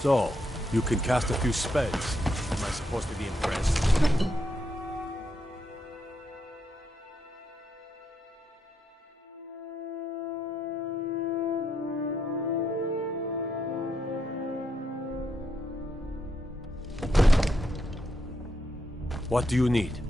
So, you can cast a few spells. Am I supposed to be impressed? What do you need?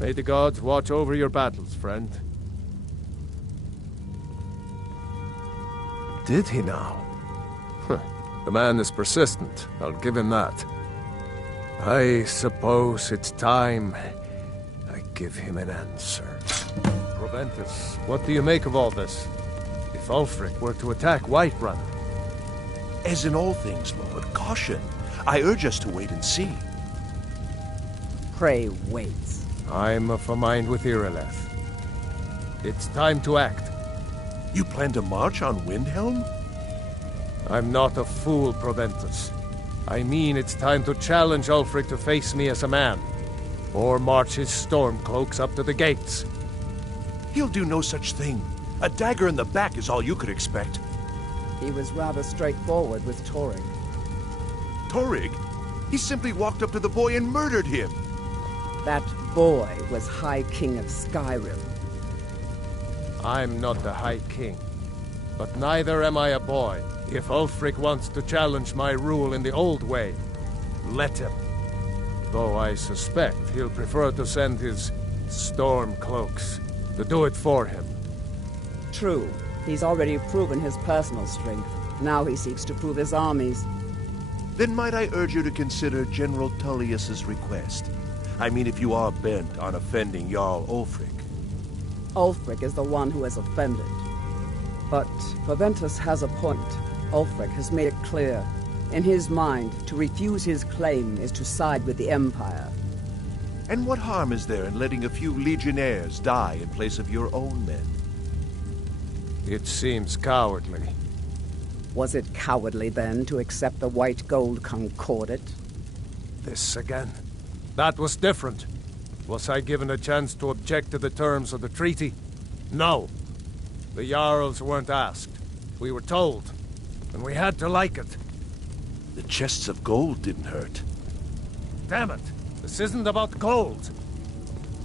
May the gods watch over your battles, friend. Did he now? The man is persistent, I'll give him that. I suppose it's time I give him an answer. Proventus, what do you make of all this? If Ulfric were to attack Whiterun? As in all things, Lord, caution. I urge us to wait and see. Pray wait. I'm of a mind with Irileth. It's time to act. You plan to march on Windhelm? I'm not a fool, Proventus. I mean it's time to challenge Ulfric to face me as a man. Or march his stormcloaks up to the gates. He'll do no such thing. A dagger in the back is all you could expect. He was rather straightforward with Torrig. Torrig? He simply walked up to the boy and murdered him. That boy was High King of Skyrim. I'm not the High King. But neither am I a boy. If Ulfric wants to challenge my rule in the old way, let him. Though I suspect he'll prefer to send his stormcloaks to do it for him. True. He's already proven his personal strength. Now he seeks to prove his armies. Then might I urge you to consider General Tullius's request? I mean, if you are bent on offending Jarl Ulfric. Ulfric is the one who has offended. But Proventus has a point. Ulfric has made it clear. In his mind, to refuse his claim is to side with the Empire. And what harm is there in letting a few legionnaires die in place of your own men? It seems cowardly. Was it cowardly, then, to accept the White Gold Concordat? This again. That was different. Was I given a chance to object to the terms of the treaty? No. The Jarls weren't asked. We were told. And we had to like it. The chests of gold didn't hurt. Damn it! This isn't about gold!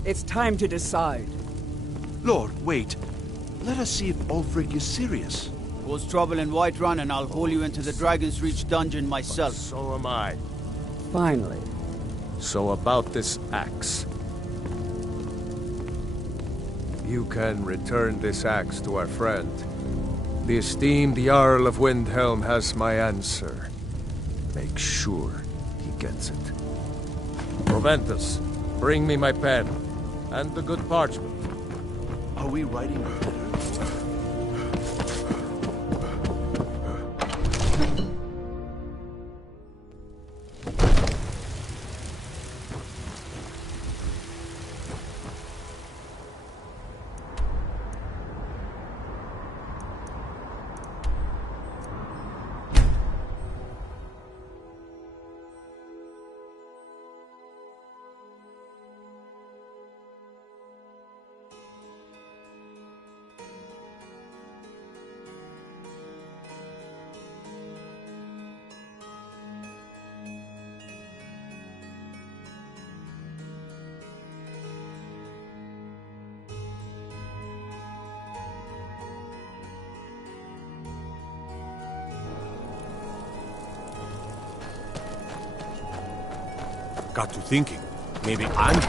It's time to decide. Lord, wait. Let us see if Ulfric is serious. Cause trouble in Whiterun and I'll haul you into the Dragon's Reach dungeon myself. So am I. Finally. So about this axe. You can return this axe to our friend. The esteemed Jarl of Windhelm has my answer. Make sure he gets it. Proventus, bring me my pen. And the good parchment. Are we writing a letter? Got to thinking. Maybe I'm...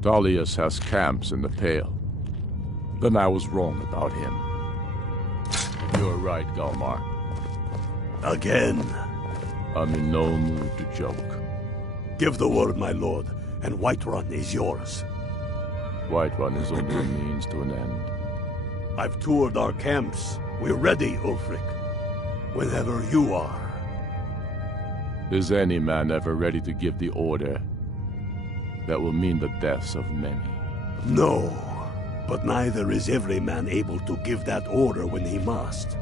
Dalius has camps in the Pale. Then I was wrong about him. You're right, Galmar. Again. I'm in no mood to joke. Give the word, my lord, and Whiterun is yours. Whiterun is only a means to an end. I've toured our camps. We're ready, Ulfric. Whenever you are. Is any man ever ready to give the order that will mean the deaths of many? No, but neither is every man able to give that order when he must.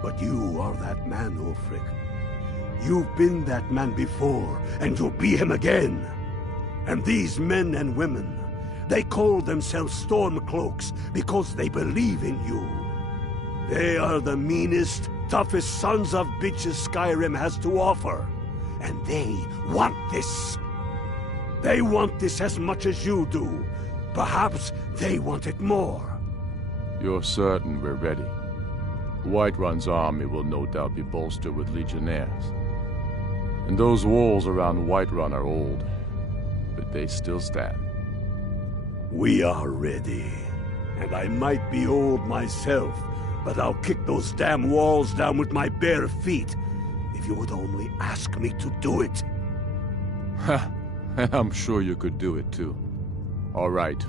But you are that man, Ulfric. You've been that man before, and you'll be him again. And these men and women, they call themselves Stormcloaks because they believe in you. They are the meanest, toughest sons of bitches Skyrim has to offer. And they want this. They want this as much as you do. Perhaps they want it more. You're certain we're ready? Whiterun's army will no doubt be bolstered with legionnaires. And those walls around Whiterun are old, but they still stand. We are ready. And I might be old myself, but I'll kick those damn walls down with my bare feet, if you would only ask me to do it. Ha! I'm sure you could do it too. All right.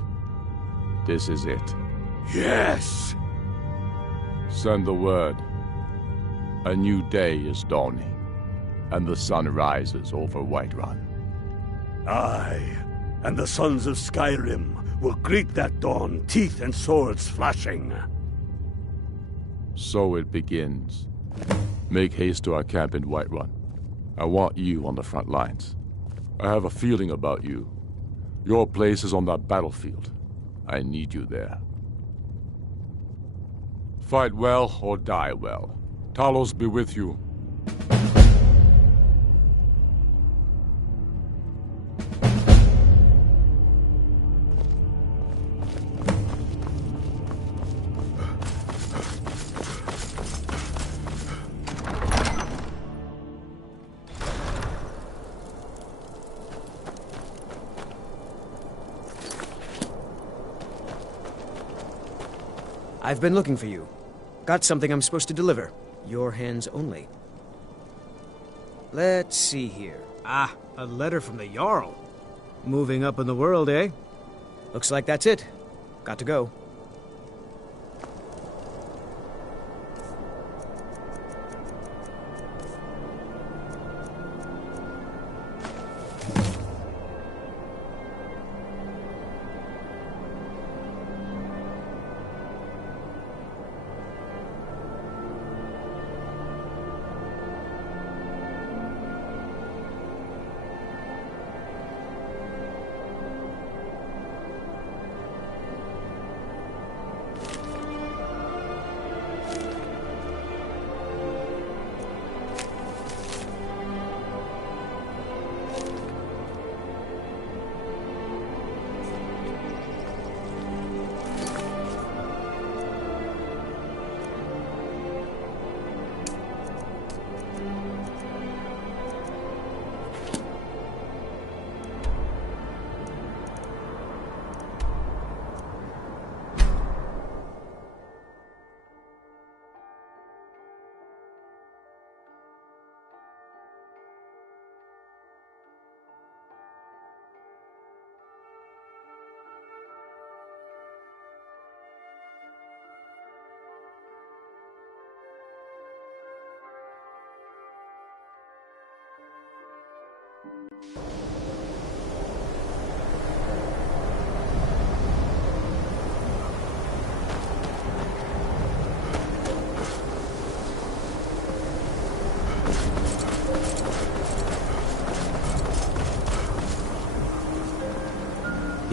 This is it. Yes! Send the word. A new day is dawning, and the sun rises over Whiterun. Aye, and the sons of Skyrim will greet that dawn, teeth and swords flashing. So it begins. Make haste to our camp in Whiterun. I want you on the front lines. I have a feeling about you. Your place is on that battlefield. I need you there. Fight well or die well. Talos be with you. I've been looking for you. Got something I'm supposed to deliver. Your hands only. Let's see here. Ah, a letter from the Jarl. Moving up in the world, eh? Looks like that's it. Got to go.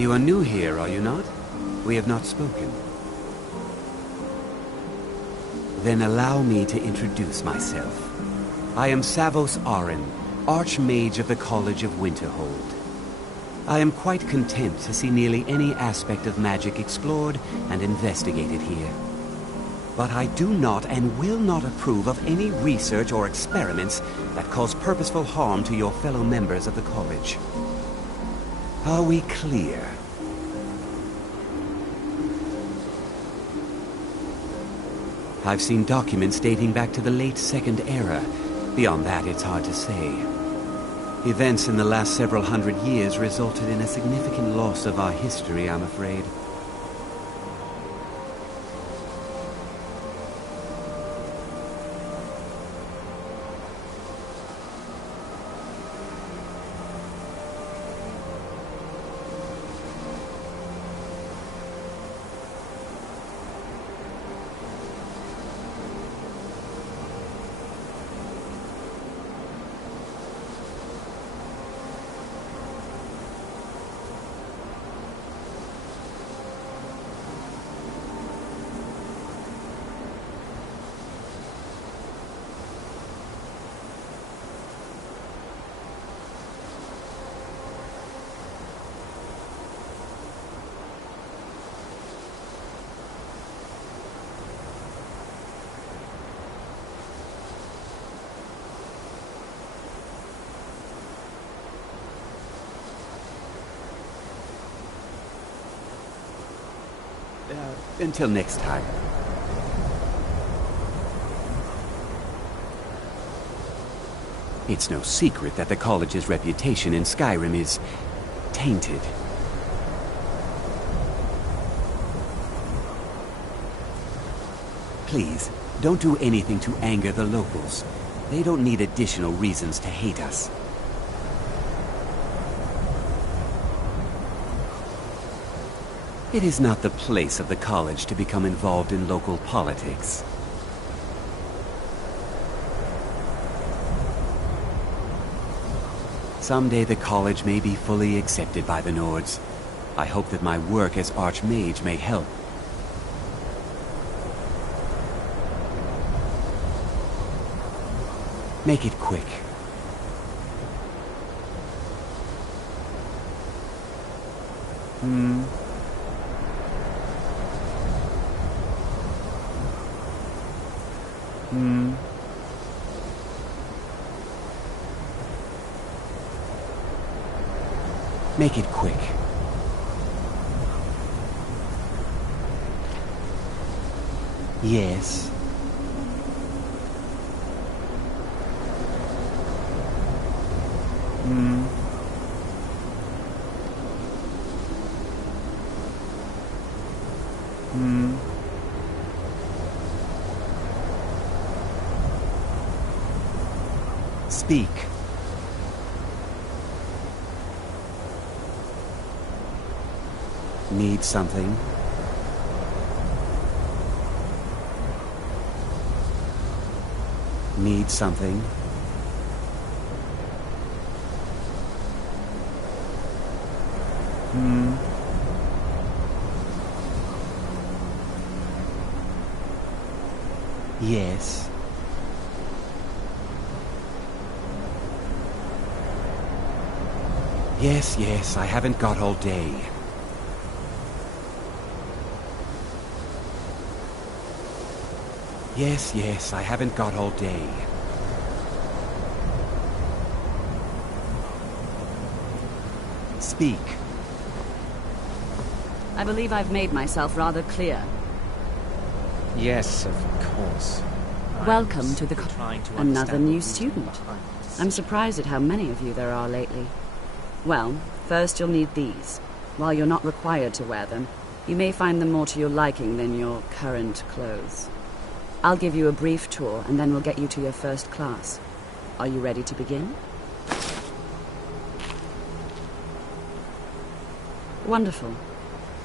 You are new here, are you not? We have not spoken. Then allow me to introduce myself. I am Savos Aren, Archmage of the College of Winterhold. I am quite content to see nearly any aspect of magic explored and investigated here. But I do not and will not approve of any research or experiments that cause purposeful harm to your fellow members of the college. Are we clear? I've seen documents dating back to the late Second Era. Beyond that, it's hard to say. Events in the last several hundred years resulted in a significant loss of our history, I'm afraid. Until next time. It's no secret that the college's reputation in Skyrim is tainted. Please, don't do anything to anger the locals. They don't need additional reasons to hate us. It is not the place of the college to become involved in local politics. Someday the college may be fully accepted by the Nords. I hope that my work as Archmage may help. Make it quick. Make it quick. Yes. Speak. Need something? Need something? Yes. Yes, I haven't got all day. Yes, I haven't got all day. Speak. I believe I've made myself rather clear. Yes, of course. Welcome to the another new student. Behind. I'm surprised at how many of you there are lately. Well, first you'll need these. While you're not required to wear them, you may find them more to your liking than your current clothes. I'll give you a brief tour, and then we'll get you to your first class. Are you ready to begin? Wonderful.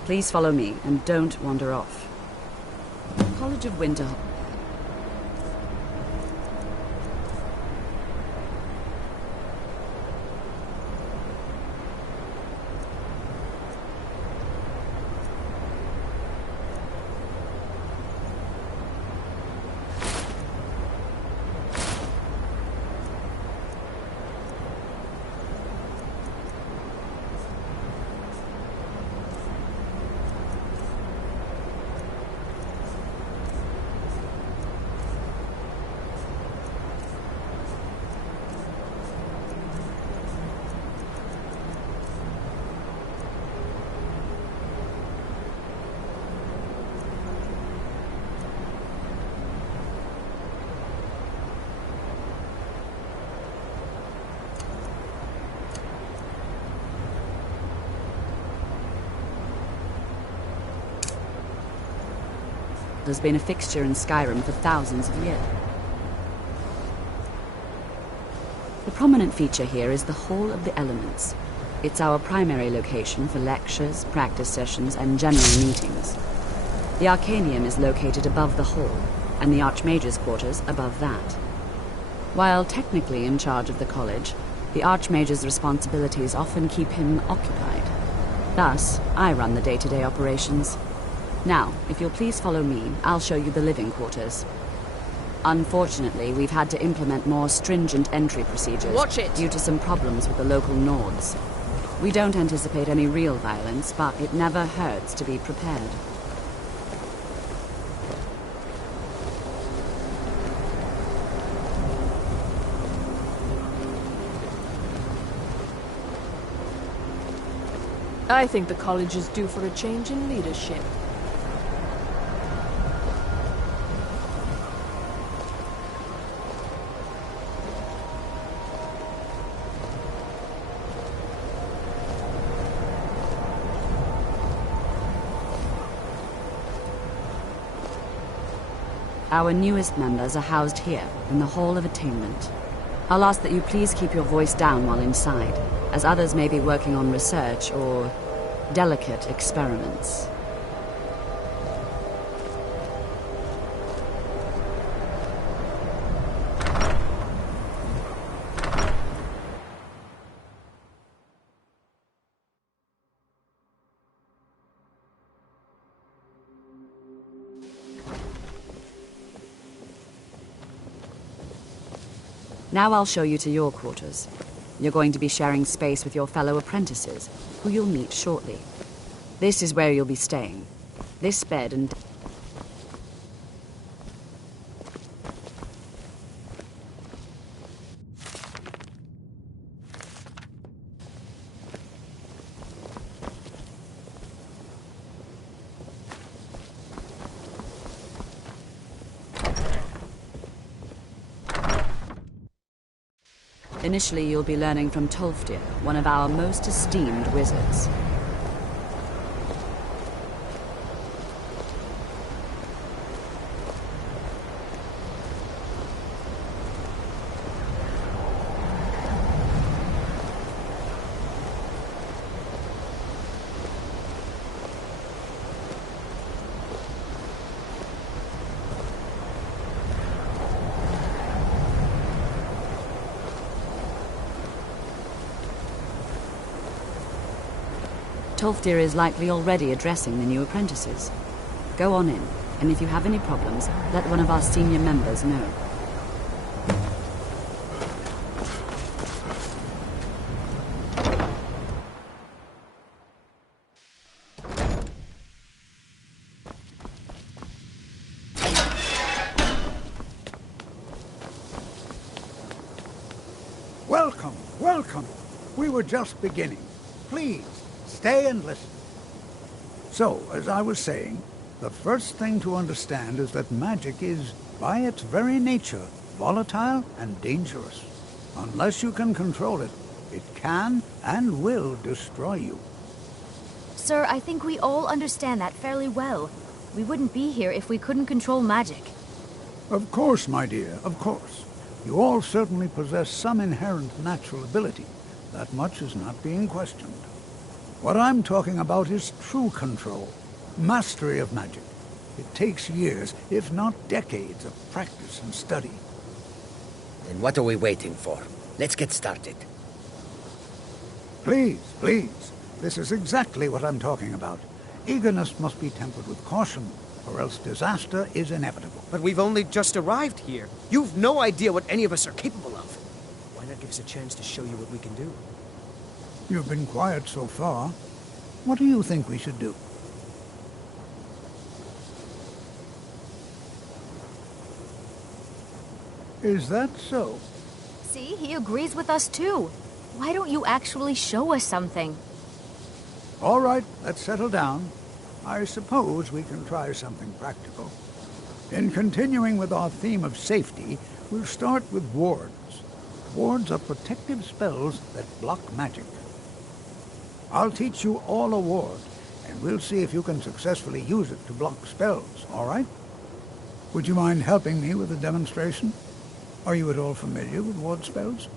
Please follow me, and don't wander off. College of Winterhold. has been a fixture in Skyrim for thousands of years. The prominent feature here is the Hall of the Elements. It's our primary location for lectures, practice sessions, and general meetings. The Arcanium is located above the hall, and the Archmage's quarters above that. While technically in charge of the college, the Archmage's responsibilities often keep him occupied. Thus, I run the day-to-day operations. Now, if you'll please follow me, I'll show you the living quarters. Unfortunately, we've had to implement more stringent entry procedures due to some problems with the local Nords. We don't anticipate any real violence, but it never hurts to be prepared. I think the college is due for a change in leadership. Our newest members are housed here, in the Hall of Attainment. I'll ask that you please keep your voice down while inside, as others may be working on research or delicate experiments. Now I'll show you to your quarters. You're going to be sharing space with your fellow apprentices, who you'll meet shortly. This is where you'll be staying. This bed and... Initially, you'll be learning from Tolfdir, one of our most esteemed wizards. Tolfdir is likely already addressing the new apprentices. Go on in, and if you have any problems, let one of our senior members know. Welcome, welcome. We were just beginning. Please. Stay and listen. So, as I was saying, the first thing to understand is that magic is, by its very nature, volatile and dangerous. Unless you can control it, it can and will destroy you. Sir, I think we all understand that fairly well. We wouldn't be here if we couldn't control magic. Of course, my dear, of course. You all certainly possess some inherent natural ability. That much is not being questioned. What I'm talking about is true control, mastery of magic. It takes years, if not decades, of practice and study. Then what are we waiting for? Let's get started. Please, please. This is exactly what I'm talking about. Eagerness must be tempered with caution, or else disaster is inevitable. But we've only just arrived here. You've no idea what any of us are capable of. Why not give us a chance to show you what we can do? You've been quiet so far. What do you think we should do? Is that so? See, he agrees with us too. Why don't you actually show us something? All right, let's settle down. I suppose we can try something practical. In continuing with our theme of safety, we'll start with wards. Wards are protective spells that block magic. I'll teach you all a ward, and we'll see if you can successfully use it to block spells, all right? Would you mind helping me with a demonstration? Are you at all familiar with ward spells?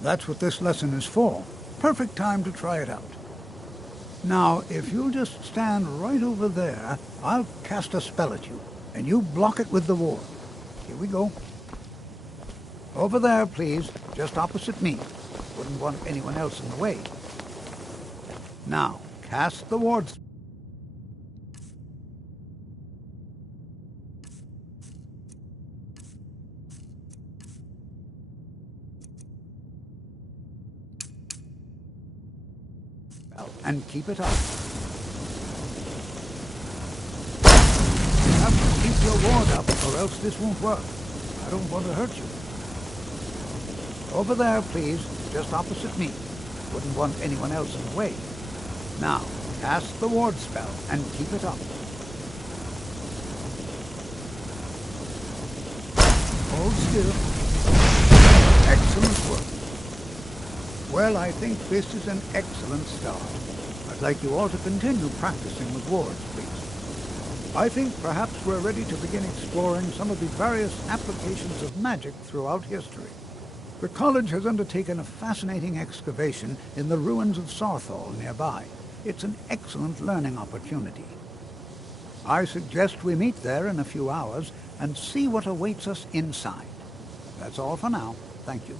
That's what this lesson is for. Perfect time to try it out. Now, if you'll just stand right over there, I'll cast a spell at you, and you block it with the ward. Here we go. Over there, please, just opposite me. Wouldn't want anyone else in the way. Now, cast the ward spell. And keep it up. You have to keep your ward up, or else this won't work. I don't want to hurt you. Over there, please, just opposite me. Wouldn't want anyone else in the way. Now, cast the ward spell, and keep it up. Hold still. Excellent work. Well, I think this is an excellent start. I'd like you all to continue practicing with wards, please. I think perhaps we're ready to begin exploring some of the various applications of magic throughout history. The college has undertaken a fascinating excavation in the ruins of Sarthal nearby. It's an excellent learning opportunity. I suggest we meet there in a few hours and see what awaits us inside. That's all for now. Thank you.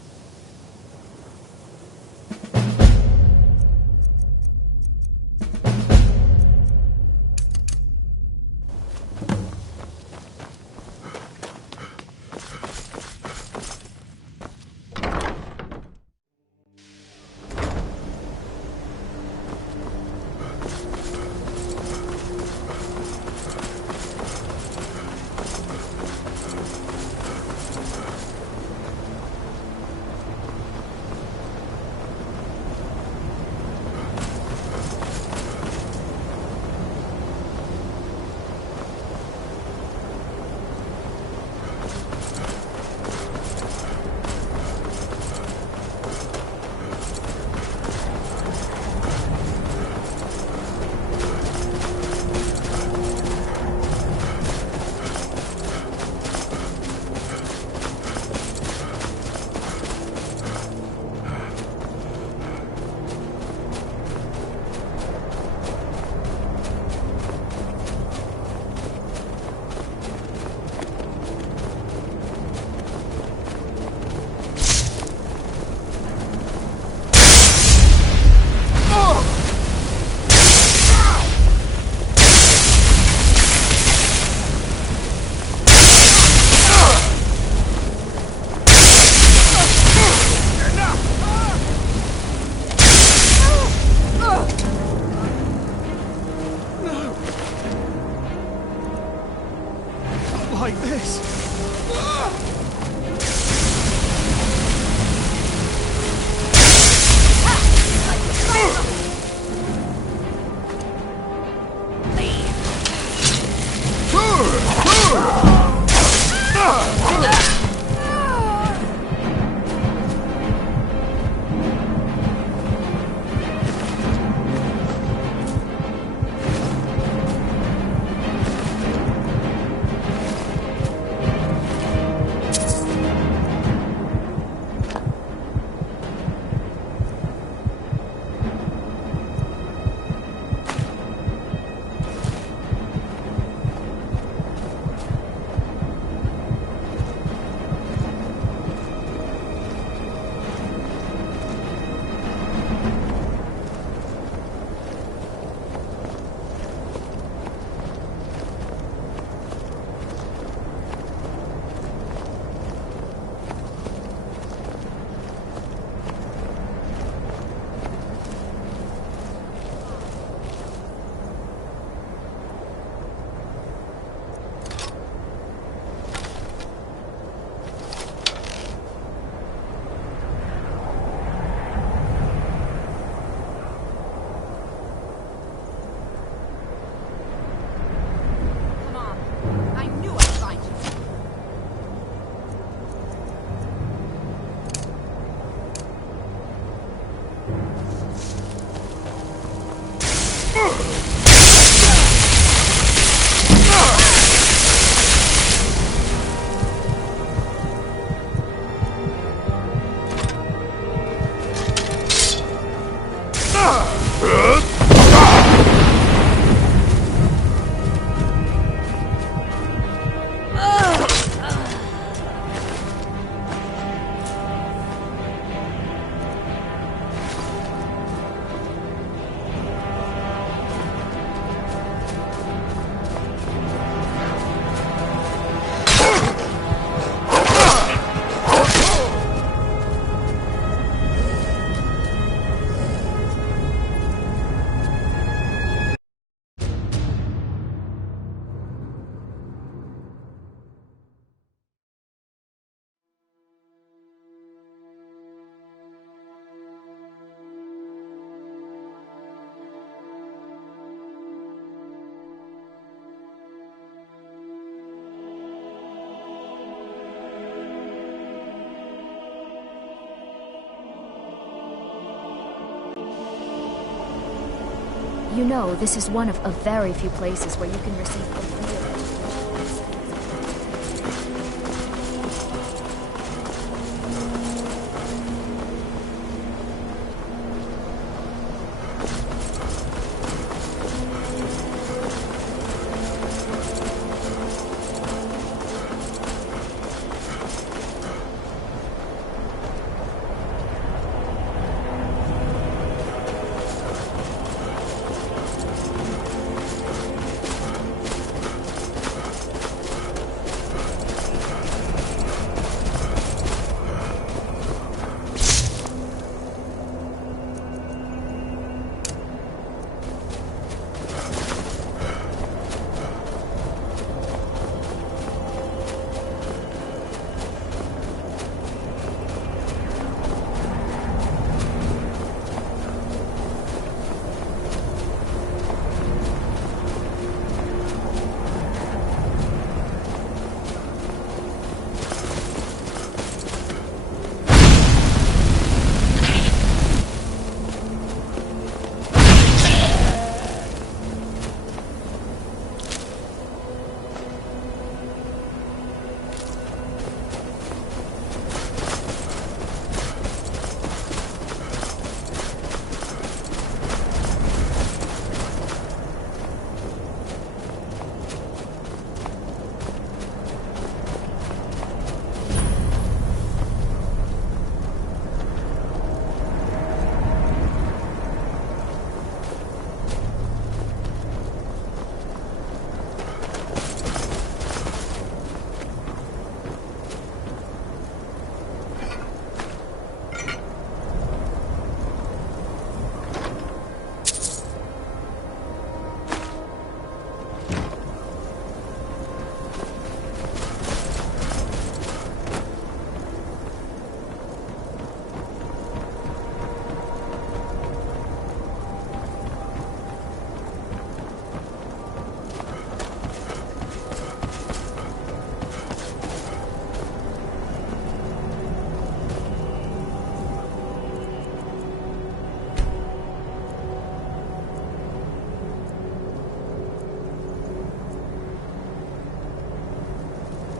You know, this is one of a very few places where you can receive complete.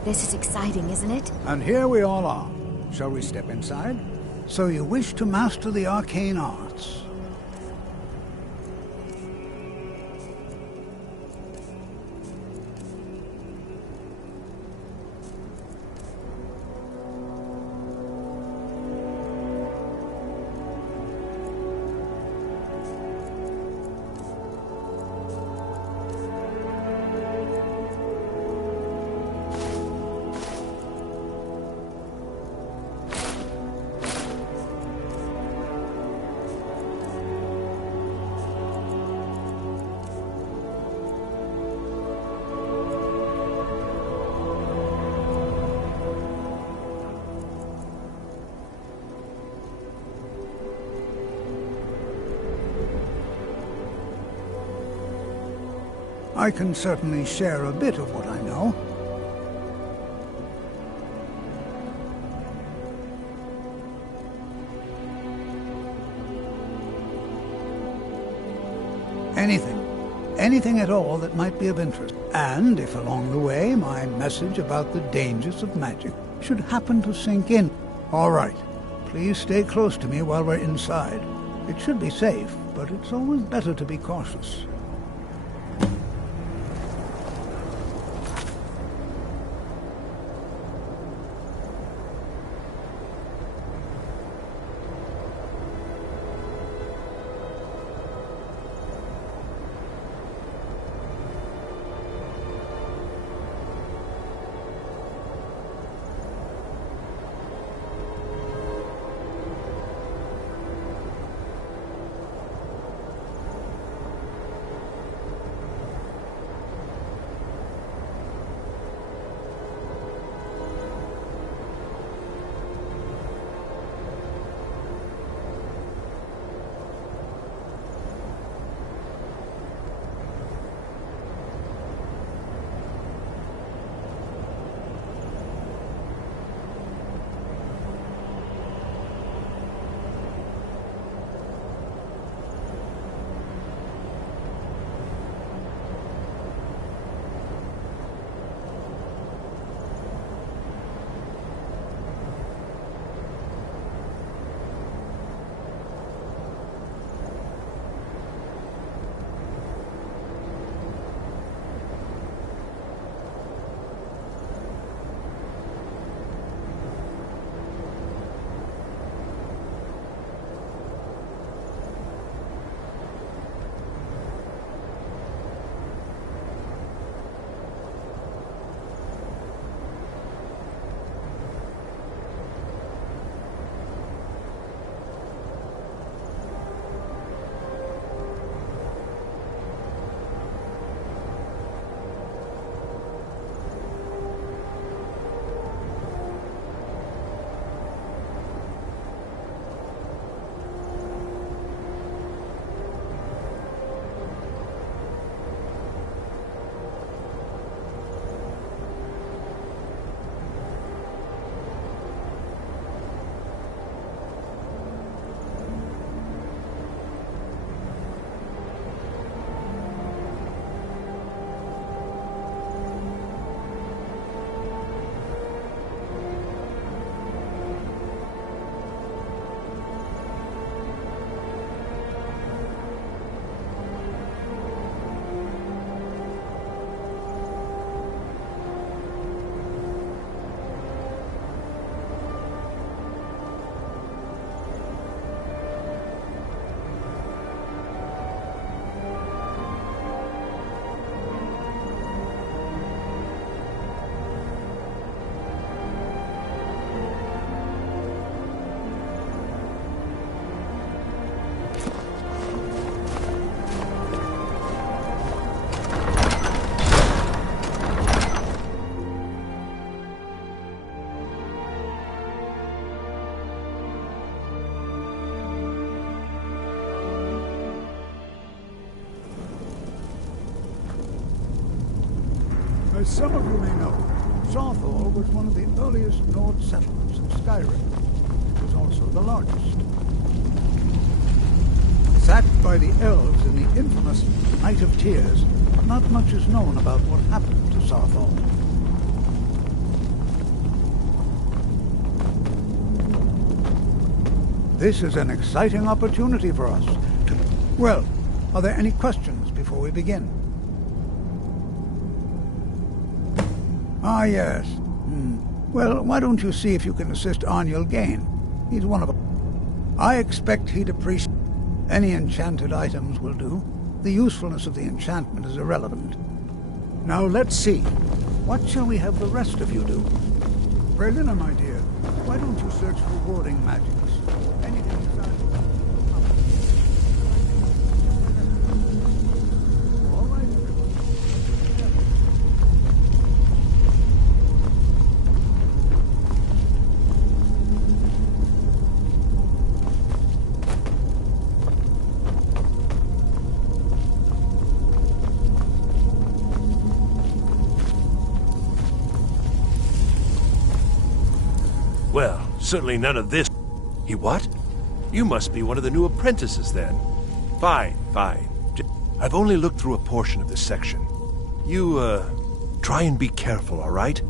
This is exciting, isn't it? And here we all are. Shall we step inside? So you wish to master the arcane arts? I can certainly share a bit of what I know. Anything at all that might be of interest. And if along the way my message about the dangers of magic should happen to sink in, all right, please stay close to me while we're inside. It should be safe, but it's always better to be cautious. As some of you may know, Sawthall was one of the earliest Nord settlements in Skyrim. It was also the largest. Sacked by the elves in the infamous Night of Tears, not much is known about what happened to Sawthall. This is an exciting opportunity for us to... Well, are there any questions before we begin? Ah, yes. Well, why don't you see if you can assist Arniel Gain? He's one of them. I expect he'd appreciate... Any enchanted items will do. The usefulness of the enchantment is irrelevant. Now let's see. What shall we have the rest of you do? Brelina, my dear, why don't you search for warding magics? Anything besides... All right, everyone. Well, certainly none of this. He what? You must be one of the new apprentices, then. Fine, fine. I've only looked through a portion of this section. You, try and be careful, all right?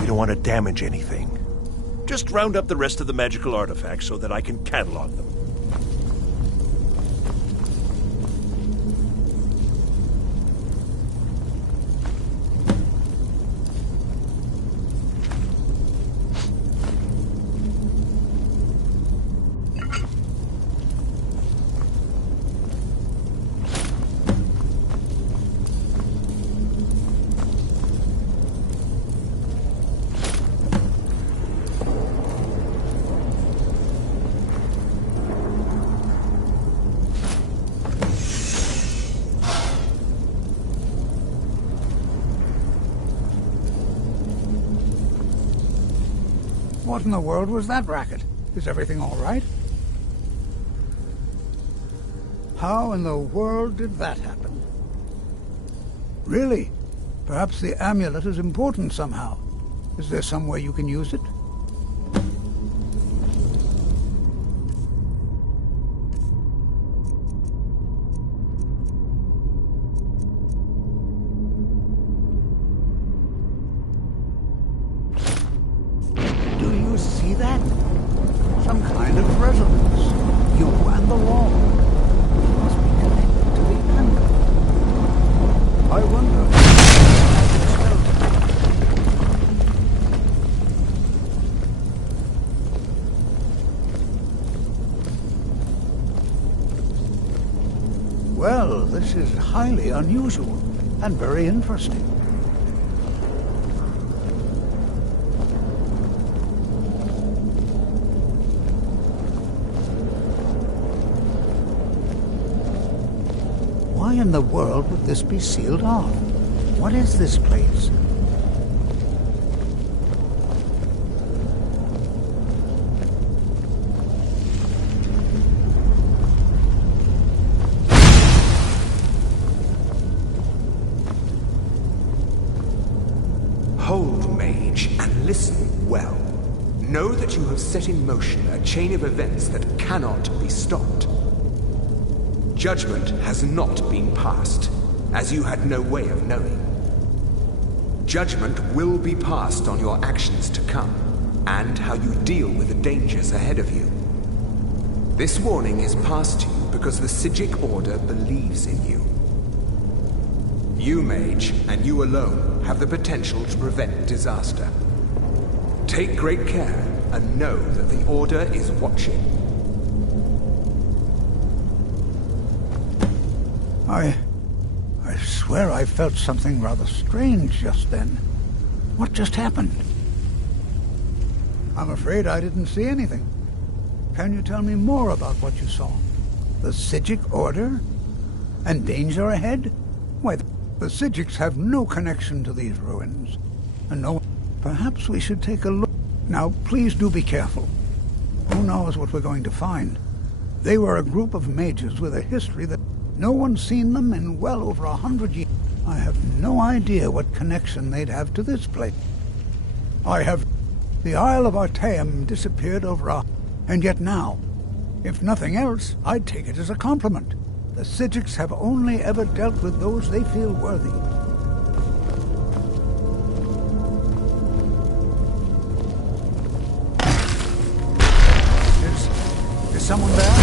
We don't want to damage anything. Just round up the rest of the magical artifacts so that I can catalog them. What in the world was that racket? Is everything all right? How in the world did that happen? Really? Perhaps the amulet is important somehow. Is there some way you can use it? Well, this is highly unusual and very interesting. Why in the world would this be sealed off? What is this place? Hold, mage, and listen well. Know that you have set in motion a chain of events that cannot be stopped. Judgment has not been passed, as you had no way of knowing. Judgment will be passed on your actions to come, and how you deal with the dangers ahead of you. This warning is passed to you because the Psijic Order believes in you. You, mage, and you alone, have the potential to prevent disaster. Take great care, and know that the Order is watching. I swear I felt something rather strange just then. What just happened? I'm afraid I didn't see anything. Can you tell me more about what you saw? The Psijic Order? And danger ahead? Why, the Psijics have no connection to these ruins. And no... Perhaps we should take a look. Now, please do be careful. Who knows what we're going to find? They were a group of mages with a history that no one's seen them in well over 100 years. I have no idea what connection they'd have to this place. The Isle of Artaeum disappeared over and yet now, if nothing else, I'd take it as a compliment. The Psijics have only ever dealt with those they feel worthy. Is someone there?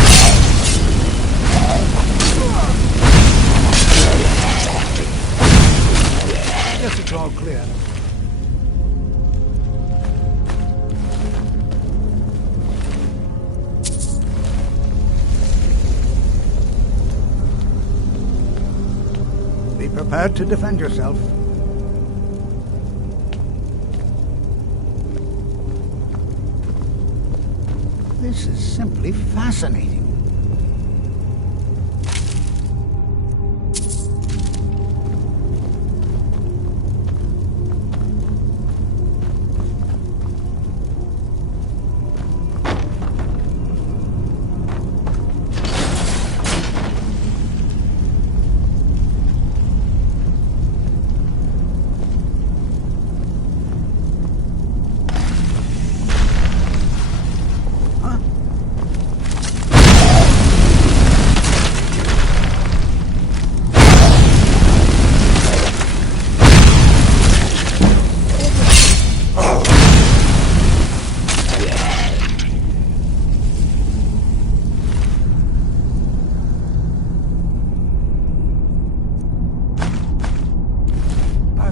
Guess it's all clear. Be prepared to defend yourself. This is simply fascinating.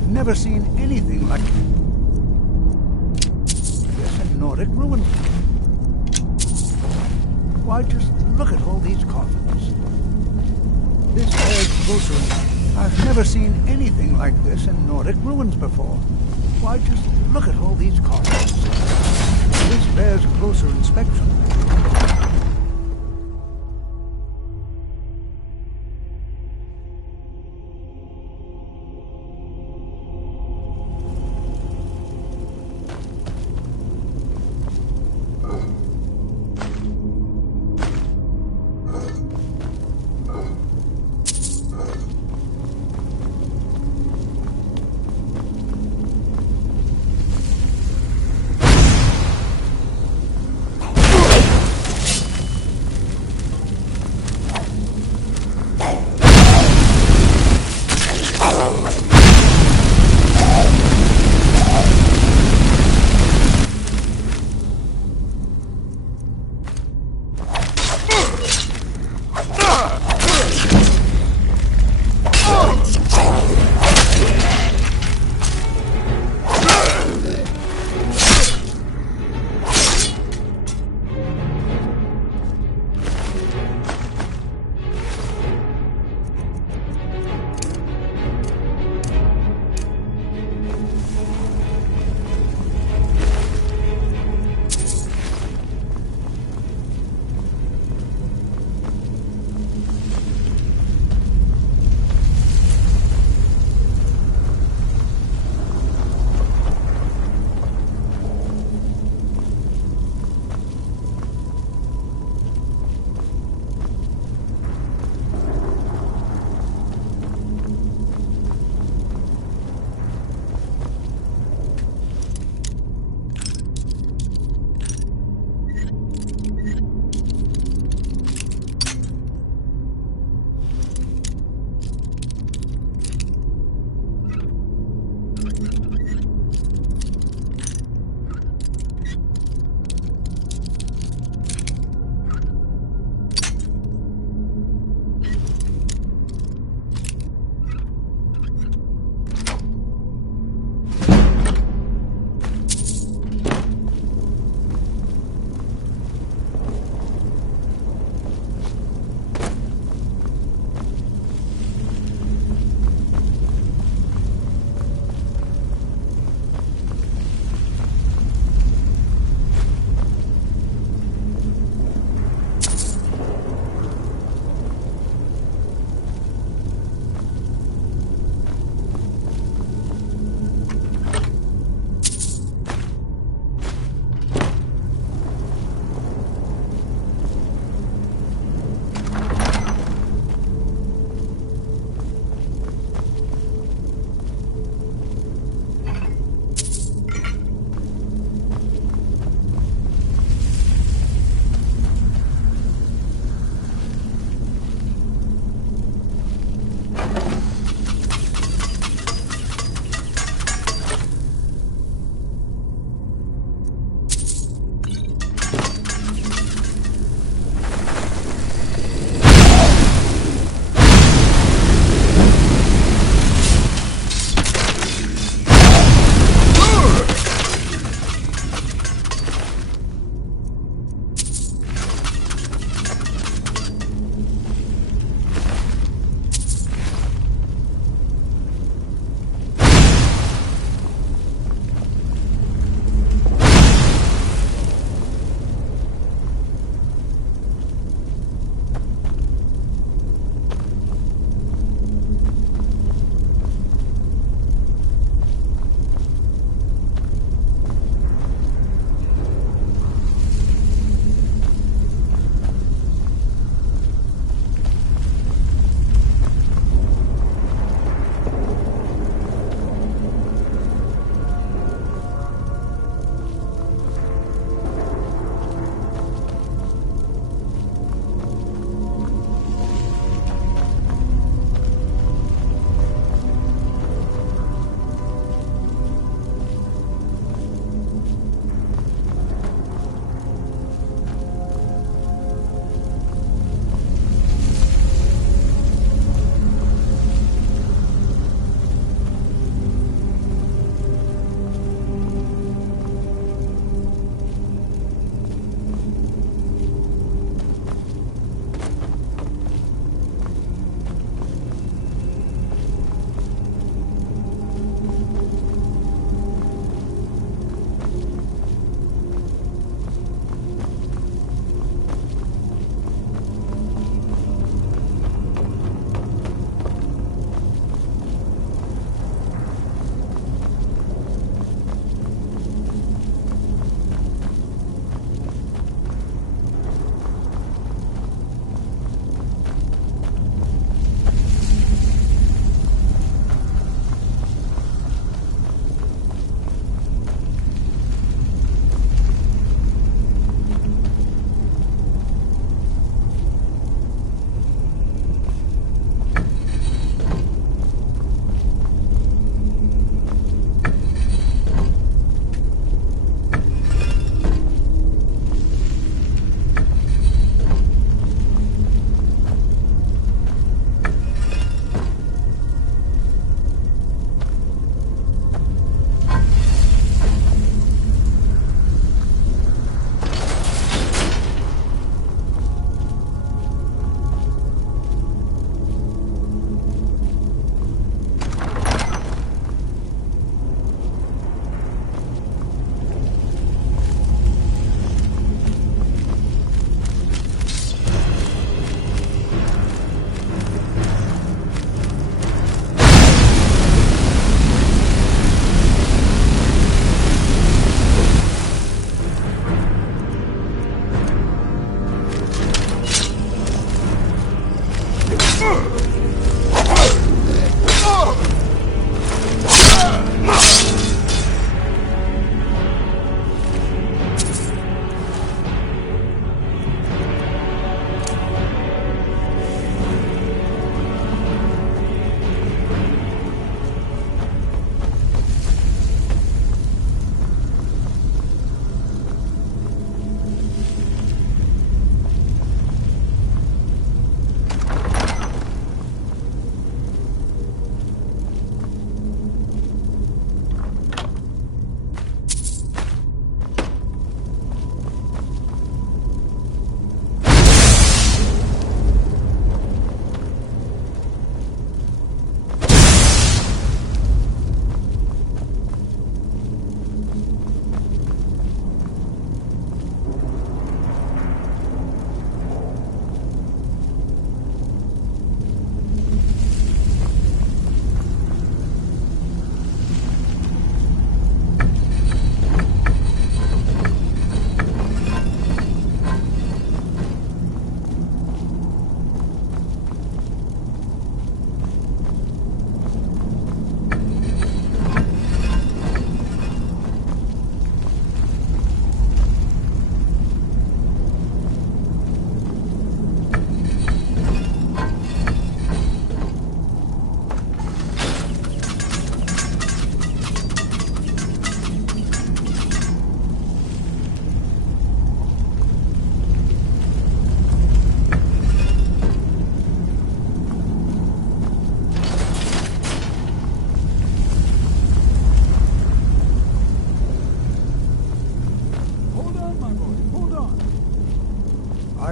Never seen anything like this in Nordic ruins. Why, just look at all these coffins. This bears closer. I've never seen anything like this in Nordic ruins before. Why, just look at all these coffins. This bears closer inspection.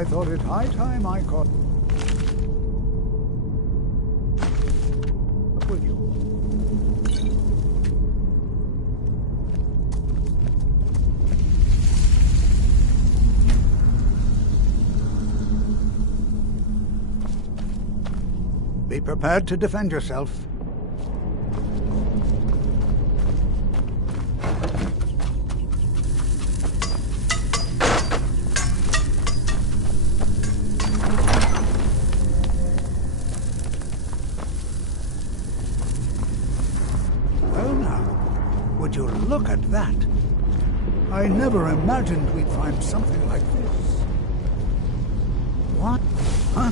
I thought it high time I caught... Up with you. Be prepared to defend yourself. Well now, would you look at that? I never imagined we'd find something like this. What? Huh?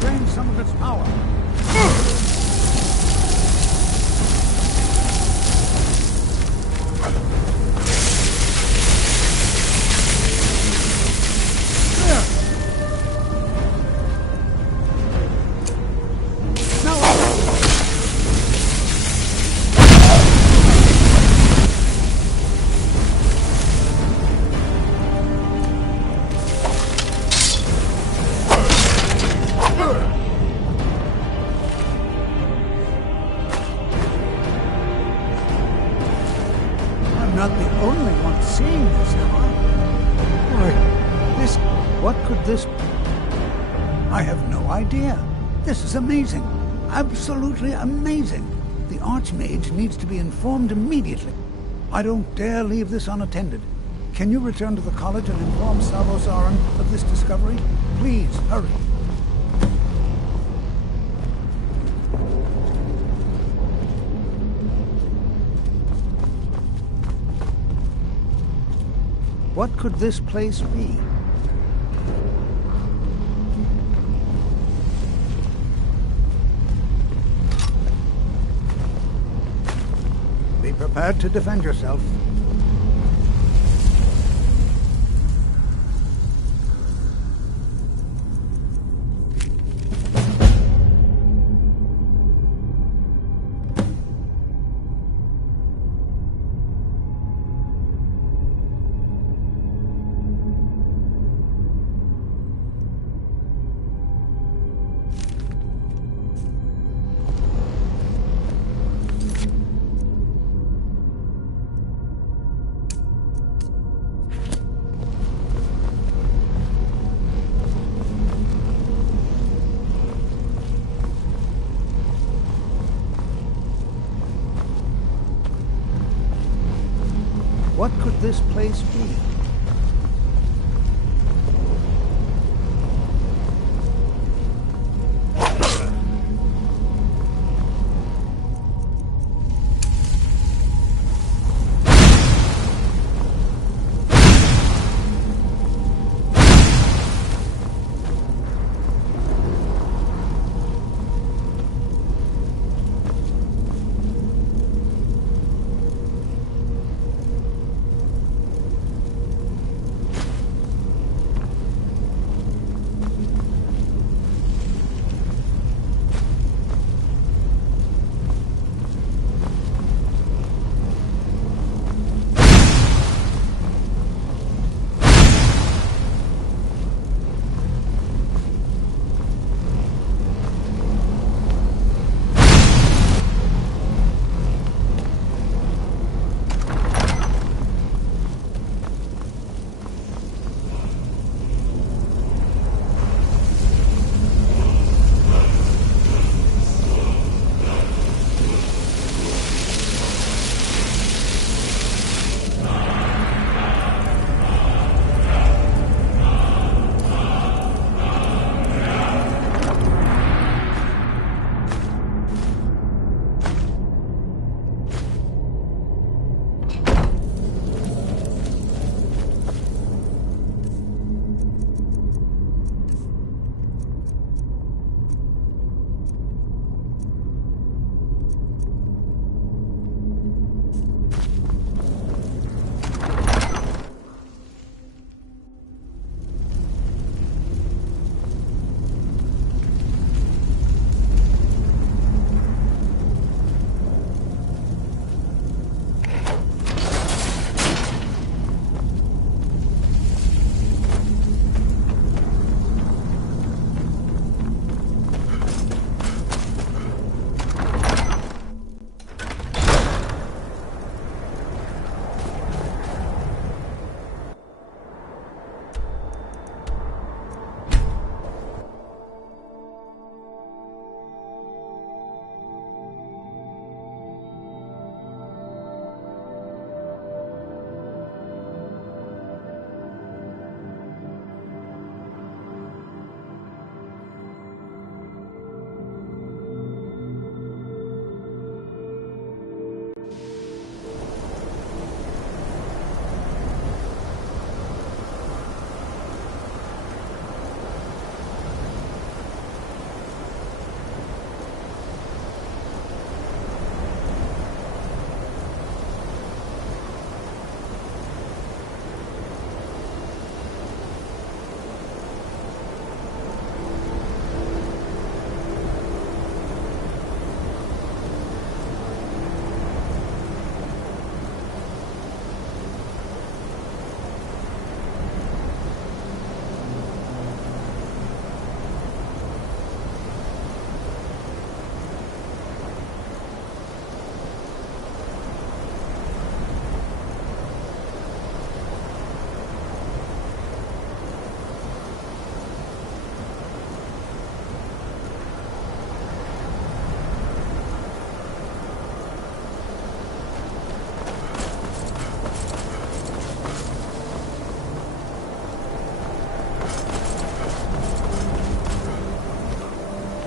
Drain some of its power. I'm not the only one seeing this, am I? Why, this... What could this... I have no idea. This is amazing. Absolutely amazing. The Archmage needs to be informed immediately. I don't dare leave this unattended. Can you return to the college and inform Savos Aran of this discovery? Please, hurry. What could this place be? Be prepared to defend yourself. What could this place be?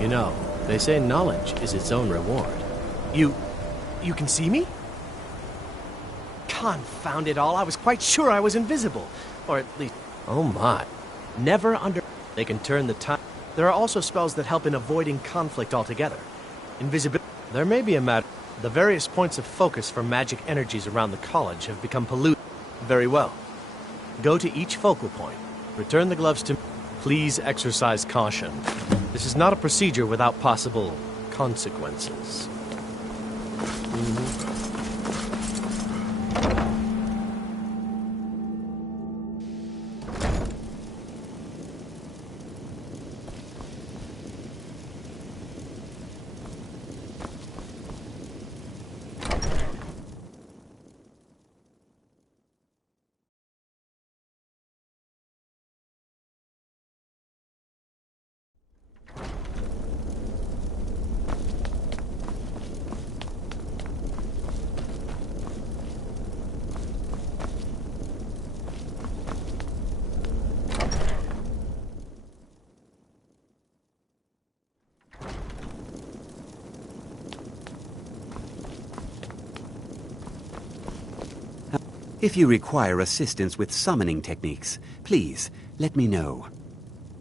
You know, they say knowledge is its own reward. You can see me? Confound it all, I was quite sure I was invisible. Or at least... Oh my. Never under... They can turn the time... There are also spells that help in avoiding conflict altogether. Invisibility... There may be a matter... The various points of focus for magic energies around the college have become polluted. Very well. Go to each focal point. Return the gloves to... Please exercise caution. This is not a procedure without possible consequences. If you require assistance with summoning techniques, please let me know.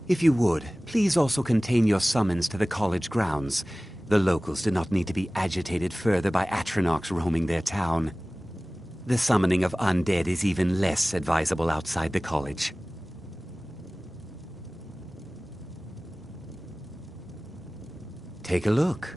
If you would, please also contain your summons to the college grounds. The locals do not need to be agitated further by Atronachs roaming their town. The summoning of undead is even less advisable outside the college. Take a look.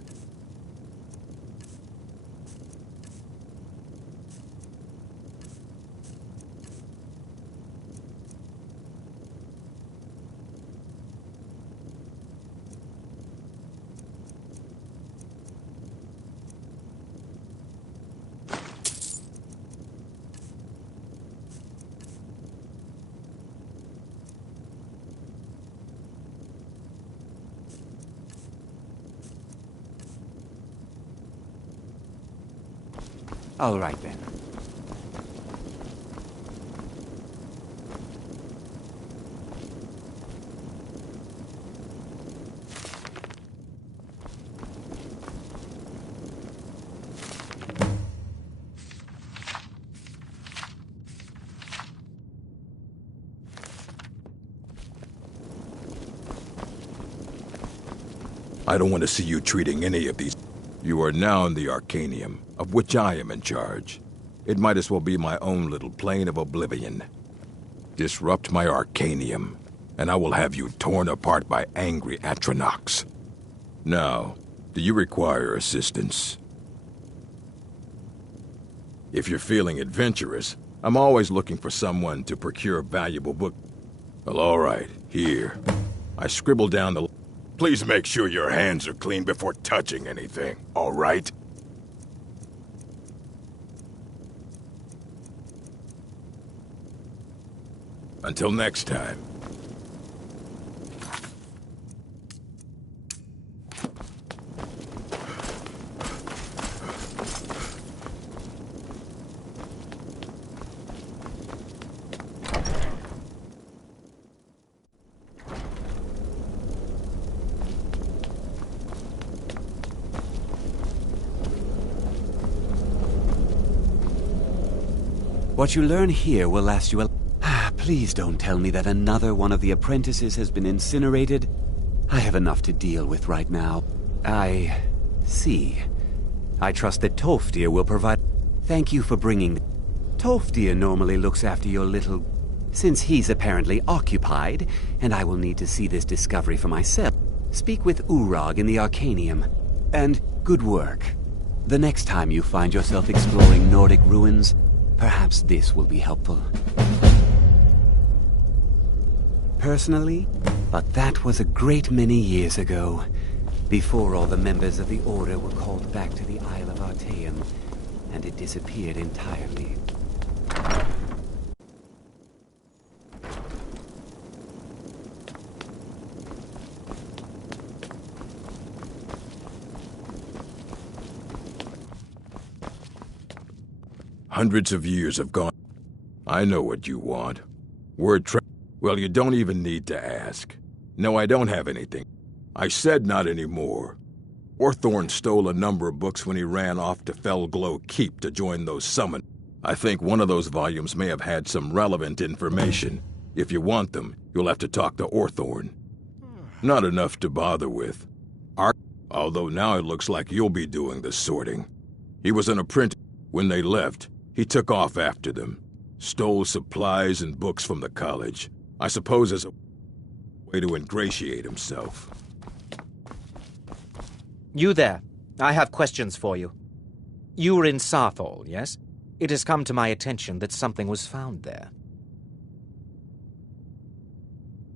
All right, then. I don't want to see you treating any of these. You are now in the Arcanium, of which I am in charge. It might as well be my own little plane of oblivion. Disrupt my Arcanium, and I will have you torn apart by angry Atronachs. Now, do you require assistance? If you're feeling adventurous, I'm always looking for someone to procure valuable book. Well, all right, here. I scribbled down the... Please make sure your hands are clean before touching anything, all right? Until next time. What you learn here will last you a... Please don't tell me that another one of the apprentices has been incinerated. I have enough to deal with right now. I... see. I trust that Toftir will provide... Thank you for bringing... Toftir normally looks after your little... Since he's apparently occupied, and I will need to see this discovery for myself, speak with Urag in the Arcanium. And good work. The next time you find yourself exploring Nordic ruins, perhaps this will be helpful. Personally, but that was a great many years ago, before all the members of the Order were called back to the Isle of Artaeum, and it disappeared entirely. Hundreds of years have gone. I know what you want. Well, you don't even need to ask. No, I don't have anything. I said not anymore. Orthorn stole a number of books when he ran off to Felglow Keep to join those summon. I think one of those volumes may have had some relevant information. If you want them, you'll have to talk to Orthorn. Not enough to bother with. Although now it looks like you'll be doing the sorting. He was an apprentice. When they left, he took off after them. Stole supplies and books from the college. I suppose as a way to ingratiate himself. You there. I have questions for you. You were in Sarthal, yes? It has come to my attention that something was found there.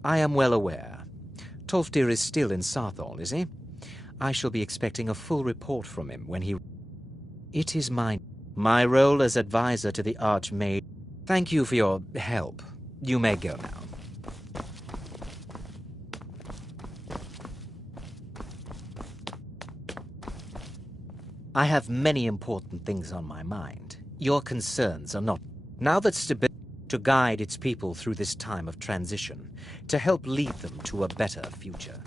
I am well aware. Tolfdir is still in Sarthal, is he? I shall be expecting a full report from him when he... It is my role as advisor to the Archmage. Thank you for your help. You may go now. I have many important things on my mind. Your concerns are not... Now that stability... to guide its people through this time of transition, to help lead them to a better future.